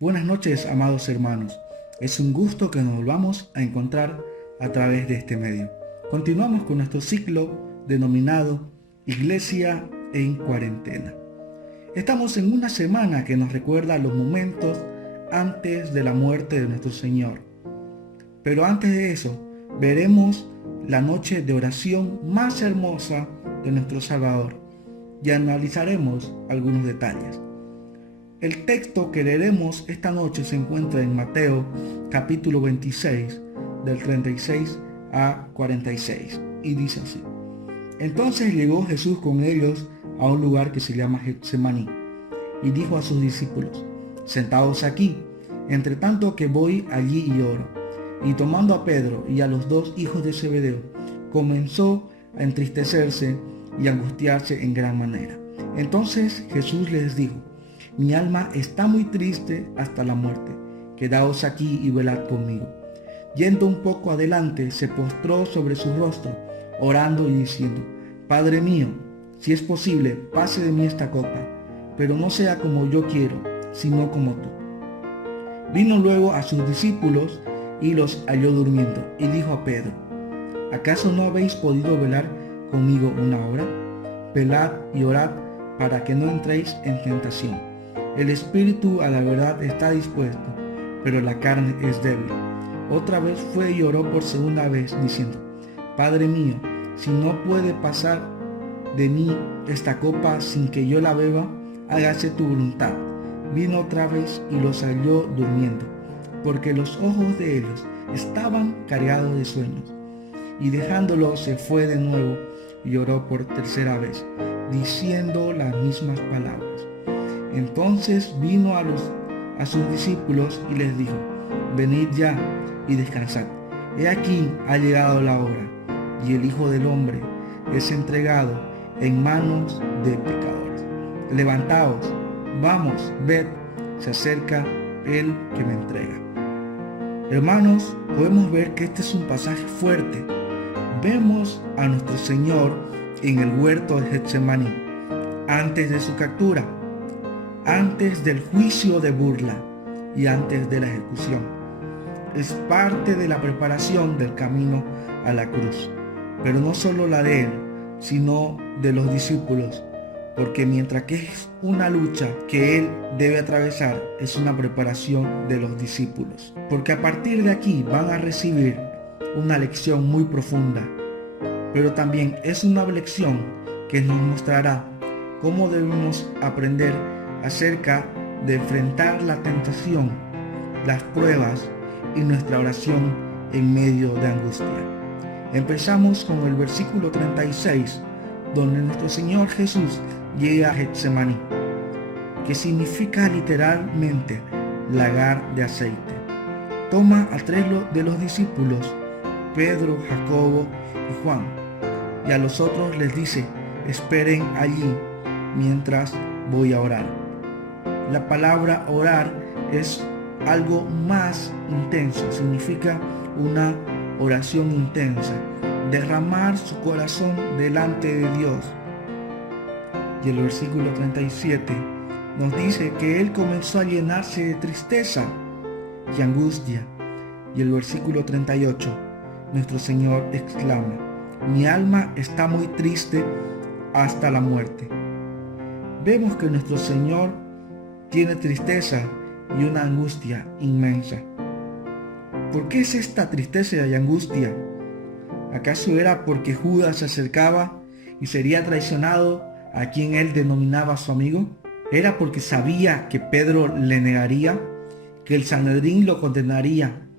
Buenas noches, amados hermanos. Es un gusto que nos volvamos a encontrar a través de este medio. Continuamos con nuestro ciclo denominado Iglesia en Cuarentena. Estamos en una semana que nos recuerda los momentos antes de la muerte de nuestro Señor. Pero antes de eso, veremos la noche de oración más hermosa de nuestro Salvador y analizaremos algunos detalles. El texto que leeremos esta noche se encuentra en Mateo capítulo 26 del 36 a 46 y dice así: Entonces llegó Jesús con ellos a un lugar que se llama Getsemaní y dijo a sus discípulos: Sentaos aquí, entre tanto que voy allí y oro. Y tomando a Pedro y a los dos hijos de Zebedeo, comenzó a entristecerse y angustiarse en gran manera. Entonces Jesús les dijo: Mi alma está muy triste hasta la muerte. Quedaos aquí y velad conmigo. Yendo un poco adelante, se postró sobre su rostro, orando y diciendo: Padre mío, si es posible, pase de mí esta copa, pero no sea como yo quiero, sino como tú. Vino luego a sus discípulos y los halló durmiendo, y dijo a Pedro: ¿Acaso no habéis podido velar conmigo una hora? Velad y orad para que no entréis en tentación. El espíritu a la verdad está dispuesto, pero la carne es débil. Otra vez fue y oró por segunda vez, diciendo: Padre mío, si no puede pasar de mí esta copa sin que yo la beba, hágase tu voluntad. Vino otra vez y los halló durmiendo, porque los ojos de ellos estaban cargados de sueños. Y dejándolo se fue de nuevo y oró por tercera vez, diciendo las mismas palabras. Entonces vino a sus discípulos y les dijo: Venid ya y descansad. He aquí ha llegado la hora, y el Hijo del Hombre es entregado en manos de pecadores. Levantaos, vamos, ved, se acerca el que me entrega. Hermanos, podemos ver que este es un pasaje fuerte. Vemos a nuestro Señor en el huerto de Getsemaní, antes de su captura, antes del juicio de burla y antes de la ejecución. Es parte de la preparación del camino a la cruz, pero no solo la de él, sino de los discípulos, porque mientras que es una lucha que él debe atravesar, es una preparación de los discípulos, porque a partir de aquí van a recibir una lección muy profunda, pero también es una lección que nos mostrará cómo debemos aprender acerca de enfrentar la tentación, las pruebas y nuestra oración en medio de angustia. Empezamos con el versículo 36, donde nuestro Señor Jesús llega a Getsemaní, que significa literalmente lagar de aceite. Toma a tres de los discípulos, Pedro, Jacobo y Juan, y a los otros les dice: esperen allí mientras voy a orar. La palabra orar es algo más intenso, significa una oración intensa, derramar su corazón delante de Dios. Y el versículo 37 nos dice que él comenzó a llenarse de tristeza y angustia. Y el versículo 38, nuestro Señor exclama: Mi alma está muy triste hasta la muerte. Vemos que nuestro Señor tiene tristeza y una angustia inmensa. ¿Por qué es esta tristeza y angustia? ¿Acaso era porque Judas se acercaba y sería traicionado a quien él denominaba su amigo? ¿Era porque sabía que Pedro le negaría, que el Sanedrín lo condenaría,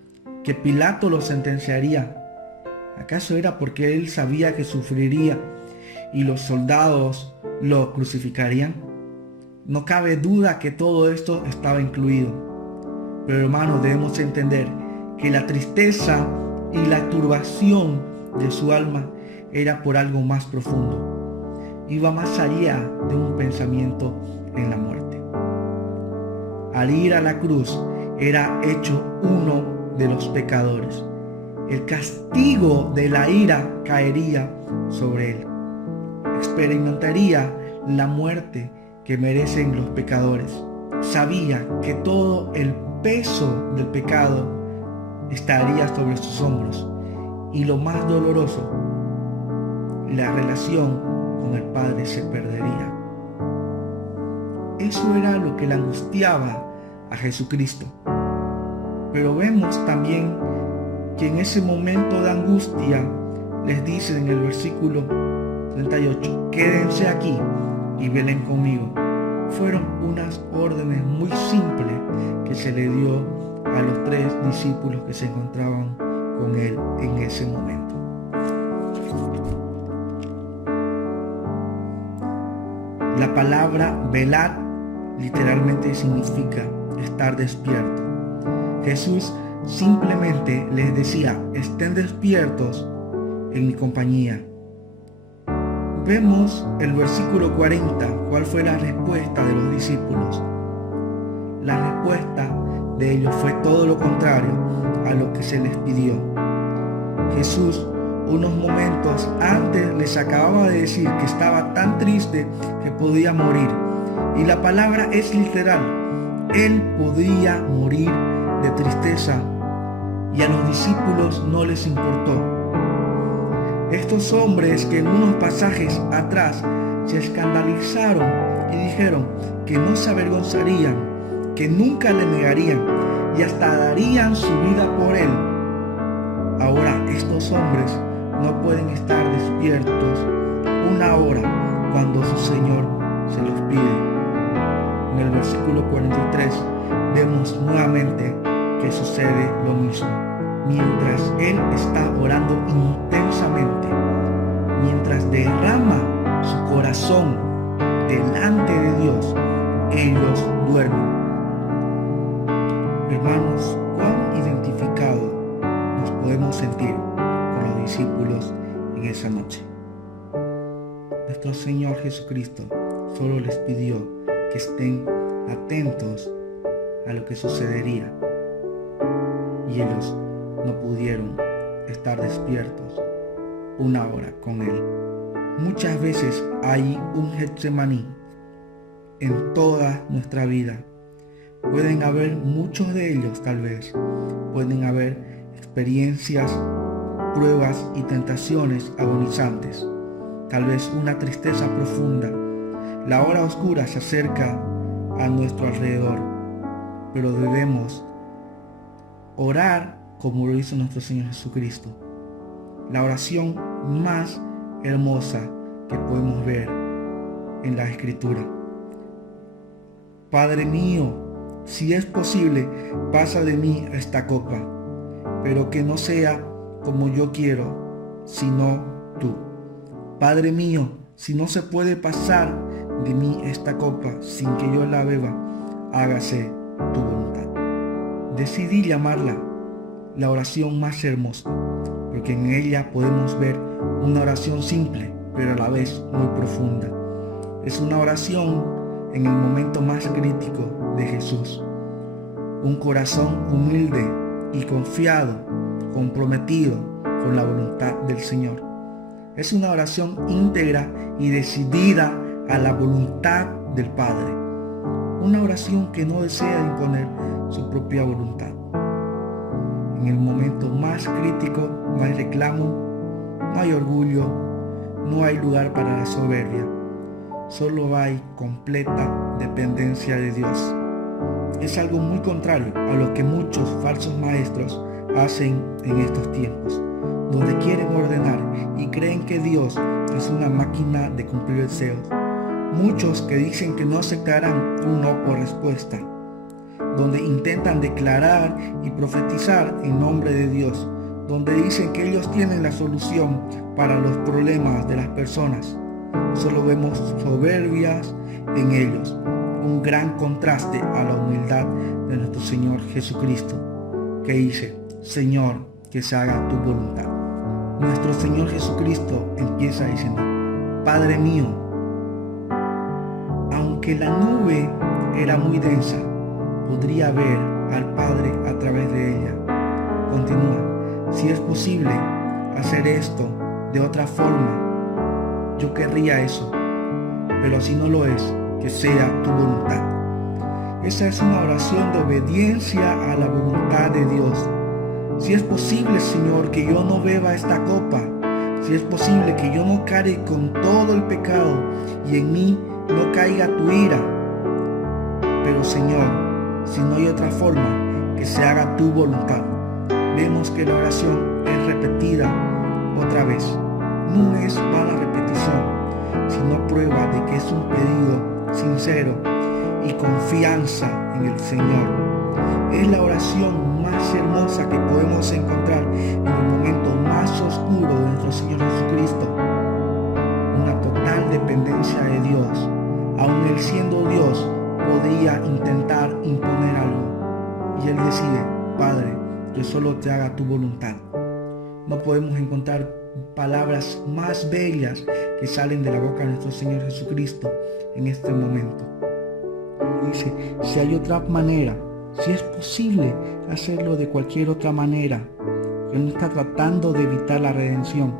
que Pilato lo sentenciaría? ¿Acaso era porque él sabía que sufriría y los soldados lo crucificarían? No cabe duda que todo esto estaba incluido. Pero hermanos, debemos entender que la tristeza y la turbación de su alma era por algo más profundo. Iba más allá de un pensamiento en la muerte. Al ir a la cruz era hecho uno de los pecadores. El castigo de la ira caería sobre él. Experimentaría la muerte que merecen los pecadores. sabía que todo el peso del pecado estaría sobre sus hombros. Y lo más doloroso, la relación con el Padre se perdería. Eso era lo que le angustiaba a Jesucristo. Pero vemos también que en ese momento de angustia les dice en el versículo 38, quédense aquí y velen conmigo. Fueron unas órdenes muy simples que se le dio a los 3 discípulos que se encontraban con él en ese momento. La palabra velar literalmente significa estar despierto. Jesús simplemente les decía, estén despiertos en mi compañía. Vemos el versículo 40, cuál fue la respuesta de los discípulos. La respuesta de ellos fue todo lo contrario a lo que se les pidió. Jesús, unos momentos antes, les acababa de decir que estaba tan triste que podía morir. Y la palabra es literal. Él podía morir de tristeza y a los discípulos no les importó. Estos hombres que en unos pasajes atrás se escandalizaron y dijeron que no se avergonzarían, que nunca le negarían y hasta darían su vida por él. Ahora estos hombres no pueden estar despiertos una hora cuando su Señor se los pide. En el versículo 43 vemos nuevamente que sucede lo mismo. Mientras él está orando intensamente, mientras derrama su corazón delante de Dios, ellos duermen. Hermanos, ¿cuán identificados nos podemos sentir con los discípulos en esa noche? Nuestro Señor Jesucristo solo les pidió que estén atentos a lo que sucedería y ellos no pudieron estar despiertos una hora con Él. Muchas veces hay un Getsemaní en toda nuestra vida. Pueden haber muchos de ellos, tal vez. Pueden haber experiencias, pruebas y tentaciones agonizantes. Tal vez una tristeza profunda. La hora oscura se acerca a nuestro alrededor, pero debemos orar como lo hizo nuestro Señor Jesucristo. La oración más hermosa que podemos ver en la Escritura. Padre mío, si es posible, pasa de mí esta copa, pero que no sea como yo quiero, sino tú. Padre mío, si no se puede pasar de mí esta copa sin que yo la beba, hágase tu voluntad. Decidí llamarla la oración más hermosa, porque en ella podemos ver una oración simple, pero a la vez muy profunda. Es una oración en el momento más crítico de Jesús. Un corazón humilde y confiado, comprometido con la voluntad del Señor. Es una oración íntegra y decidida a la voluntad del Padre. Una oración que no desea imponer su propia voluntad. En el momento más crítico no hay reclamo, no hay orgullo, no hay lugar para la soberbia. Solo hay completa dependencia de Dios. Es algo muy contrario a lo que muchos falsos maestros hacen en estos tiempos, donde quieren ordenar y creen que Dios es una máquina de cumplir deseos. Muchos que dicen que no aceptarán un no por respuesta, donde intentan declarar y profetizar en nombre de Dios, donde dicen que ellos tienen la solución para los problemas de las personas. Solo vemos soberbias en ellos, un gran contraste a la humildad de nuestro Señor Jesucristo, que dice, Señor, que se haga tu voluntad. Nuestro Señor Jesucristo empieza diciendo, Padre mío. Aunque la nube era muy densa, podría ver al Padre a través de ella. Continúa, si es posible hacer esto de otra forma, yo querría eso, pero si no lo es, que sea tu voluntad. Esa es una oración de obediencia a la voluntad de Dios. Si es posible, Señor, que yo no beba esta copa, si es posible que yo no cargue con todo el pecado y en mí no caiga tu ira, pero Señor, si no hay otra forma, que se haga tu voluntad. Vemos que la oración es repetida otra vez. No es vana repetición, sino prueba de que es un pedido sincero y confianza en el Señor. Es la oración más hermosa que podemos encontrar en el momento más oscuro de nuestro Señor Jesucristo. Una total dependencia de Dios. Aun Él siendo Dios, podía intentar imponer algo. Y Él decide: Padre, que solo te haga tu voluntad. No podemos encontrar palabras más bellas que salen de la boca de nuestro Señor Jesucristo en este momento. Dice: si hay otra manera, si es posible hacerlo de cualquier otra manera. Él no está tratando de evitar la redención.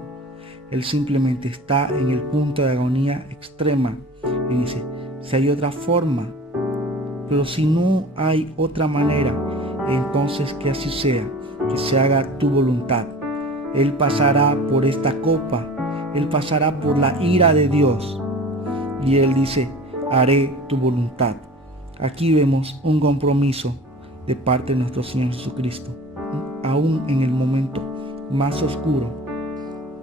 Él simplemente está en el punto de agonía extrema y dice: si hay otra forma, pero si no hay otra manera, entonces que así sea, que se haga tu voluntad. Él pasará por esta copa, Él pasará por la ira de Dios. Y Él dice: haré tu voluntad. Aquí vemos un compromiso de parte de nuestro Señor Jesucristo, aún en el momento más oscuro.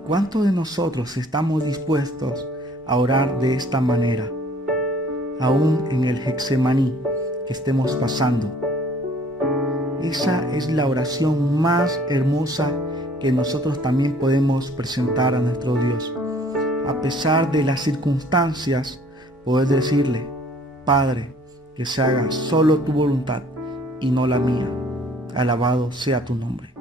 ¿Cuántos de nosotros estamos dispuestos a orar de esta manera, aún en el Getsemaní que estemos pasando? Esa es la oración más hermosa que nosotros también podemos presentar a nuestro Dios. A pesar de las circunstancias, poder decirle: Padre, que se haga solo tu voluntad y no la mía. Alabado sea tu nombre.